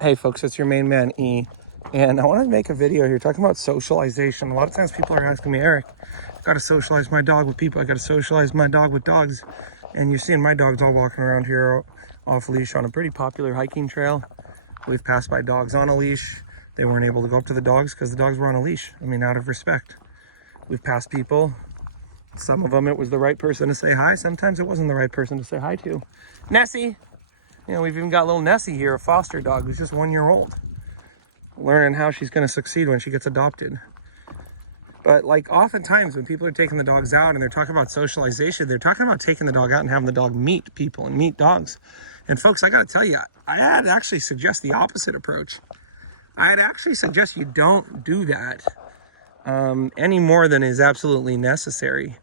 Hey folks, it's your main man E, and I want to make a video here talking about socialization. A lot of times people are asking me, Eric, I got to socialize my dog with people. I got to socialize my dog with dogs. And you're seeing my dogs all walking around here off leash on a pretty popular hiking trail. We've passed by dogs on a leash. They weren't able to go up to the dogs because the dogs were on a leash. I mean, out of respect. We've passed people. Some of them it was the right person to say hi. Sometimes it wasn't the right person to say hi to. Nessie. You know, we've even got little Nessie here, a foster dog who's just 1 year old, learning how she's going to succeed when she gets adopted. But like oftentimes when people are taking the dogs out and they're talking about socialization, they're talking about taking the dog out and having the dog meet people and meet dogs. And folks, I got to tell you, I'd actually suggest the opposite approach. I'd actually suggest you don't do that any more than is absolutely necessary.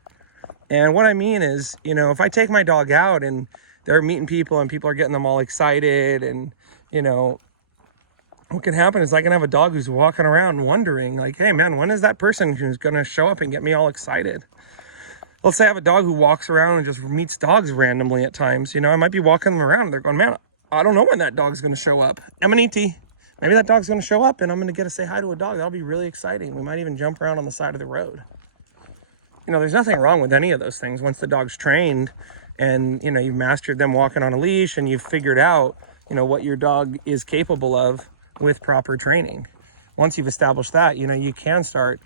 And what I mean is, you know, if I take my dog out and they're meeting people and people are getting them all excited, and, you know, what can happen is I can have a dog who's walking around wondering, like, hey man, when is that person who's going to show up and get me all excited? Let's say I have a dog who walks around and just meets dogs randomly at times. You know, I might be walking them around and they're going, man, I don't know when that dog's going to show up. Emaniti, maybe that dog's going to show up and I'm going to get to say hi to a dog. That'll be really exciting. We might even jump around on the side of the road. You know, there's nothing wrong with any of those things once the dog's trained and, you know, you've mastered them walking on a leash and you've figured out, you know, what your dog is capable of with proper training. Once you've established that, you know, you can start,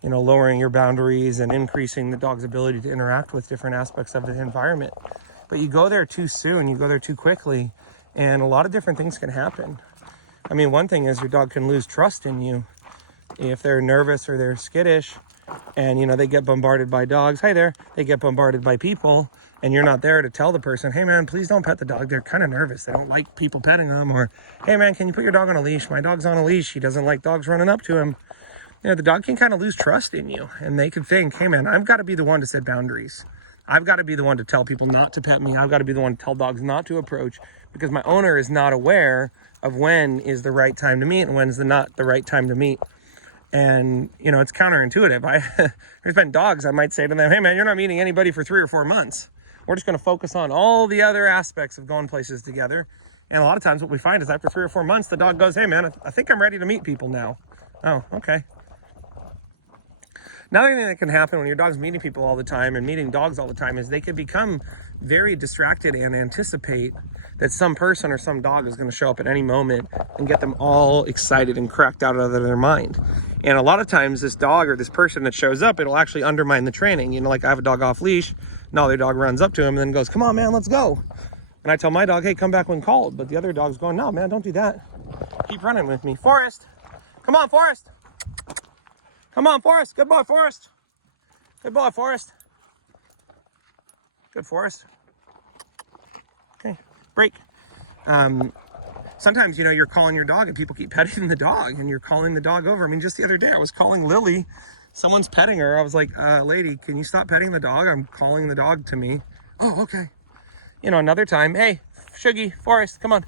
you know, lowering your boundaries and increasing the dog's ability to interact with different aspects of the environment. But you go there too soon, you go there too quickly, and a lot of different things can happen. I mean, one thing is your dog can lose trust in you if they're nervous or they're skittish. And, you know, they get bombarded by dogs. Hi there. They get bombarded by people and you're not there to tell the person, hey man, please don't pet the dog. They're kind of nervous. They don't like people petting them. Or, hey man, can you put your dog on a leash? My dog's on a leash. He doesn't like dogs running up to him. You know, the dog can kind of lose trust in you and they can think, hey man, I've got to be the one to set boundaries. I've got to be the one to tell people not to pet me. I've got to be the one to tell dogs not to approach because my owner is not aware of when is the right time to meet and when's not the right time to meet. And, you know, it's counterintuitive. There's been dogs, I might say to them, hey man, you're not meeting anybody for 3 or 4 months. We're just going to focus on all the other aspects of going places together. And a lot of times what we find is after 3 or 4 months, the dog goes, hey man, I think I'm ready to meet people now. Oh, okay. Another thing that can happen when your dog's meeting people all the time and meeting dogs all the time is they can become very distracted and anticipate that some person or some dog is going to show up at any moment and get them all excited and cracked out of their mind. And a lot of times this dog or this person that shows up, it'll actually undermine the training. You know, like I have a dog off leash, another dog runs up to him and then goes, come on man, let's go. And I tell my dog, hey, come back when called. But the other dog's going, no man, don't do that. Keep running with me. Forrest, come on Forrest. Come on Forrest, good boy Forrest. Good boy Forrest. Good Forrest. Okay, break. Sometimes, you know, you're calling your dog and people keep petting the dog and you're calling the dog over. I mean, just the other day I was calling Lily. Someone's petting her. I was like, lady, can you stop petting the dog? I'm calling the dog to me. Oh, okay. You know, another time, hey, Shuggy, Forrest, come on.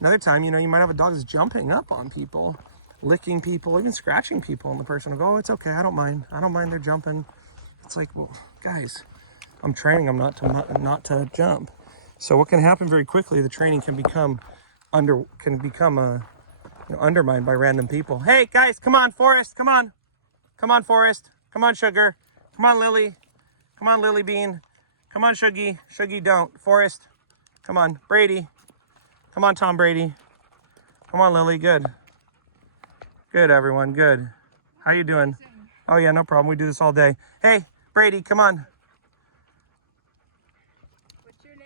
Another time, you know, you might have a dog that's jumping up on people, licking people, even scratching people. And the person will go, oh, it's okay. I don't mind. I don't mind they're jumping. It's like, well, guys, I'm training them not to jump. So what can happen very quickly, the training can become undermined by random people. Hey guys, come on, Forrest, come on. Come on, Forrest. Come on, Sugar. Come on, Lily. Come on, Lily Bean. Come on, Shuggy. Shuggy, don't. Forrest. Come on, Brady. Come on, Tom Brady. Come on, Lily. Good. Good, everyone. Good. How you doing? Oh yeah, no problem. We do this all day. Hey, Brady, come on. What's your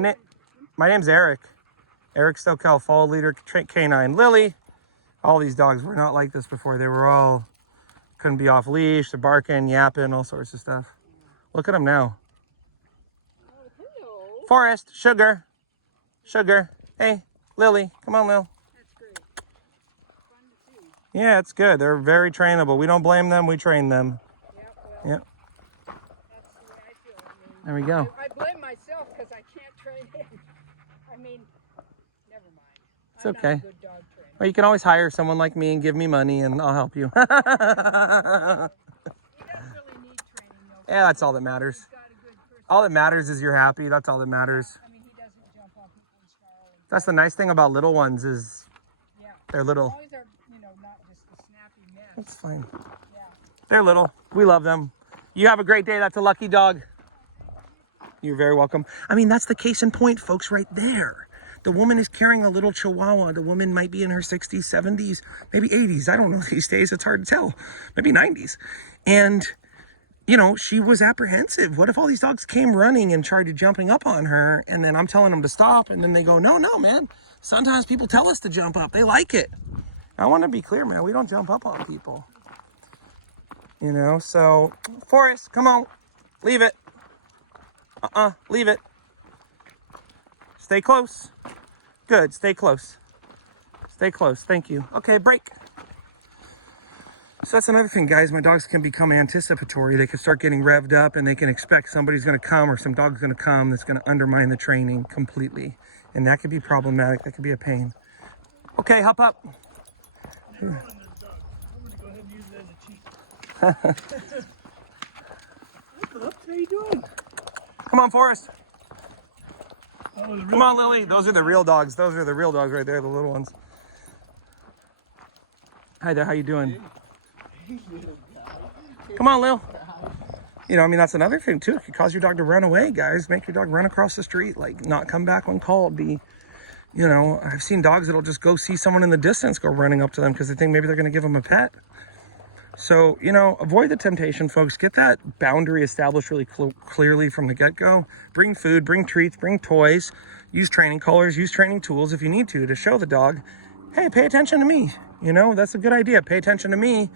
name? My name's Eric. Eric Stokel, follow leader canine. Lily. All these dogs were not like this before. They were all, couldn't be off leash. They're barking, yapping, all sorts of stuff. Look at them now. Oh, hello. Forrest, Sugar. Sugar. Hey, Lily. Come on, Lil. That's great. Fun to see. Yeah, it's good. They're very trainable. We don't blame them. We train them. Yep, well, Yep. that's the way I feel. I mean, There we go. I blame myself because I can't train him. I mean, never mind. It's I'm okay. not a good dog trainer. Well, you can always hire someone like me and give me money and I'll help you. He doesn't really need training, though. Yeah, that's all that matters. He's got a good person. All that matters is you're happy. That's all that matters. I mean, he doesn't jump on people and snarl. That's the nice thing about little ones is They're little. Dogs are, you know, not just a snappy mess. That's fine. Yeah. They're little. We love them. You have a great day. That's a lucky dog. You're very welcome. I mean, that's the case in point, folks, right there. The woman is carrying a little chihuahua. The woman might be in her 60s, 70s, maybe 80s. I don't know these days. It's hard to tell. Maybe 90s. And, you know, she was apprehensive. What if all these dogs came running and tried jumping up on her, and then I'm telling them to stop, and then they go, no, man. Sometimes people tell us to jump up. They like it. I want to be clear, man. We don't jump up on people. You know, so, Forrest, come on. Leave it. Leave it. Stay close. Good, stay close. Stay close, thank you. Okay, break. So that's another thing, guys. My dogs can become anticipatory. They can start getting revved up and they can expect somebody's gonna come or some dog's gonna come that's gonna undermine the training completely. And that could be problematic, that could be a pain. Okay, hop up. I'm gonna go ahead and use it as a cheat. What are you doing? Come on, Forrest. Oh, Come on, Lily. Those are the real dogs. Those are the real dogs right there, the little ones. Hi there, how you doing? Come on, Lil. You know, I mean, that's another thing, too. It could cause your dog to run away, guys. Make your dog run across the street, like not come back when called. Be, you know, I've seen dogs that'll just go see someone in the distance, go running up to them because they think maybe they're going to give them a pet. So, you know, avoid the temptation, folks. Get that boundary established really clearly from the get-go. Bring food, bring treats, bring toys. Use training collars, use training tools if you need to show the dog, hey, pay attention to me. You know, that's a good idea. Pay attention to me.